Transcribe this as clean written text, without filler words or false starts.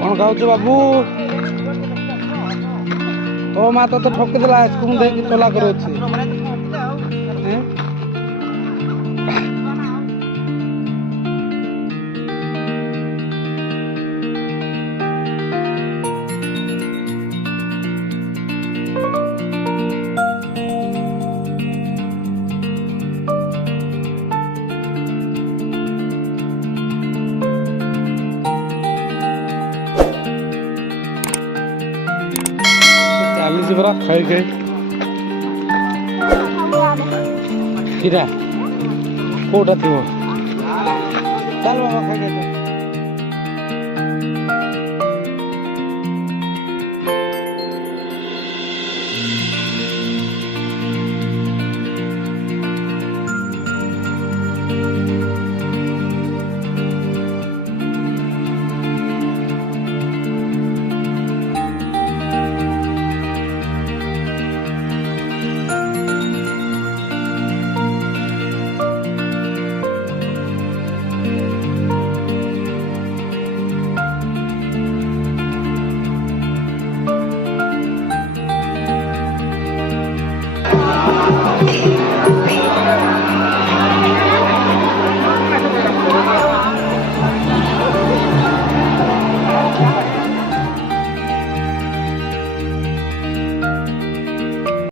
कौन खाऊ बाबू ओ माँ तो ठोक देला स्कूल देख चला करो बरा खाई खाई किरा कोटा थी वो चल बाबा खाई खाई